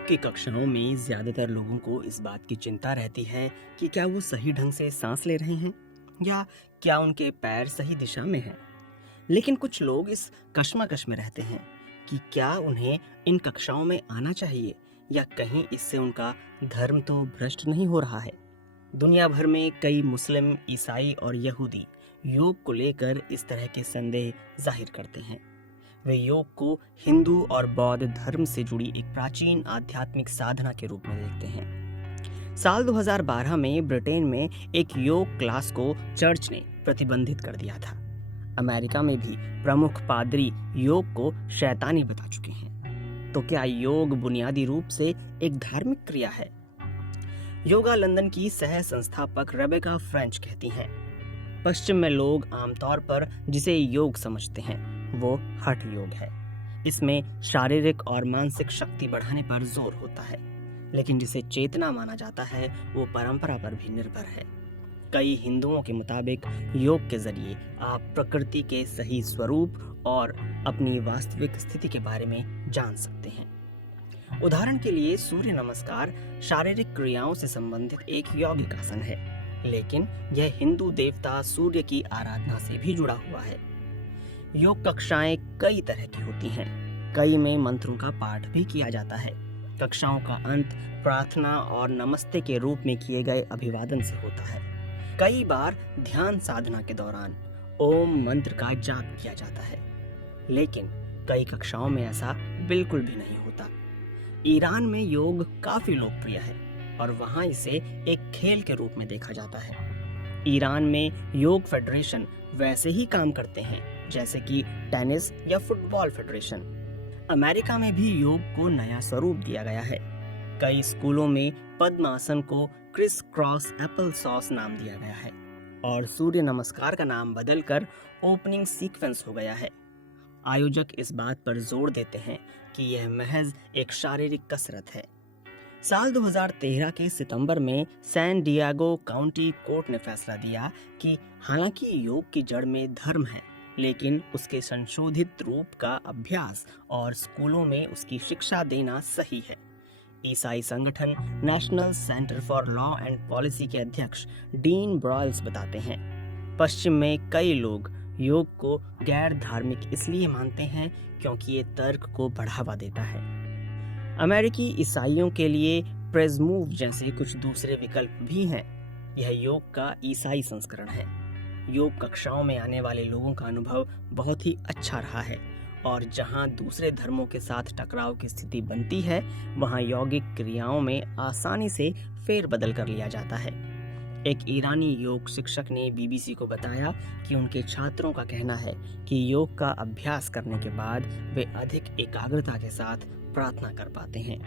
योग की कक्षाओं में ज्यादातर लोगों को इस बात की चिंता रहती है कि क्या वो सही ढंग से सांस ले रहे हैं या क्या उनके पैर सही दिशा में हैं। लेकिन कुछ लोग इस कश्मकश में रहते हैं कि क्या उन्हें इन कक्षाओं में आना चाहिए या कहीं इससे उनका धर्म तो भ्रष्ट नहीं हो रहा है। दुनिया भर में कई मुस्लिम, ईसाई और यहूदी योग को लेकर इस तरह के संदेह जाहिर करते हैं। वे योग को हिंदू और बौद्ध धर्म से जुड़ी एक प्राचीन आध्यात्मिक साधना के रूप में देखते हैं। साल 2012 में ब्रिटेन में एक योग क्लास को चर्च ने प्रतिबंधित कर दिया था। अमेरिका में भी प्रमुख पादरी योग को शैतानी बता चुके हैं। तो क्या योग बुनियादी रूप से एक धार्मिक क्रिया है? योगा लंदन की सह संस्थापक रेबेका फ्रेंच कहती हैं, पश्चिम में लोग आमतौर पर जिसे योग समझते हैं वो हठ योग है। इसमें शारीरिक और मानसिक शक्ति बढ़ाने पर जोर होता है, लेकिन जिसे चेतना माना जाता है वो परंपरा पर भी निर्भर है। कई हिंदुओं के मुताबिक योग के जरिए आप प्रकृति के सही स्वरूप और अपनी वास्तविक स्थिति के बारे में जान सकते हैं। उदाहरण के लिए सूर्य नमस्कार शारीरिक क्रियाओं से संबंधित एक यौगिक आसन है, लेकिन यह हिंदू देवता सूर्य की आराधना से भी जुड़ा हुआ है। योग कक्षाएं कई तरह की होती हैं। कई में मंत्रों का पाठ भी किया जाता है। कक्षाओं का अंत प्रार्थना और नमस्ते के रूप में किए गए अभिवादन से होता है। कई बार ध्यान साधना के दौरान ओम मंत्र का जाप किया जाता है, लेकिन कई कक्षाओं में ऐसा बिल्कुल भी नहीं होता। ईरान में योग काफी लोकप्रिय है और वहां इसे एक खेल के रूप में देखा जाता है। ईरान में योग फेडरेशन वैसे ही काम करते हैं जैसे कि टेनिस या फुटबॉल फेडरेशन। अमेरिका में भी योग को नया स्वरूप दिया गया है। कई स्कूलों में पद्मासन को क्रिस क्रॉस एप्पल सॉस नाम दिया गया है और सूर्य नमस्कार का नाम बदलकर ओपनिंग सीक्वेंस हो गया है। आयोजक इस बात पर जोर देते हैं कि यह महज एक शारीरिक कसरत है। साल 2013 के सितंबर में सैन डिएगो काउंटी कोर्ट ने फैसला दिया कि हालांकि योग की जड़ में धर्म है, लेकिन उसके संशोधित रूप का अभ्यास और स्कूलों में उसकी शिक्षा देना सही है। ईसाई संगठन national centre for law and policy के अध्यक्ष डीन ब्रॉयल्स बताते हैं, पश्चिम में कई लोग योग को गैर धार्मिक इसलिए मानते हैं क्योंकि ये तर्क को बढ़ावा देता है। अमेरिकी ईसाइयों के लिए प्रेज मूव जैसे कुछ दूसरे विकल्प भी हैं। यह योग का ईसाई संस्करण है। योग कक्षाओं में आने वाले लोगों का अनुभव बहुत ही अच्छा रहा है और जहां दूसरे धर्मों के साथ टकराव की स्थिति बनती है, वहां यौगिक क्रियाओं में आसानी से फेरबदल कर लिया जाता है। एक ईरानी योग शिक्षक ने बीबीसी को बताया कि उनके छात्रों का कहना है कि योग का अभ्यास करने के बाद वे अधिक एकाग्रता के साथ प्रार्थना कर पाते हैं।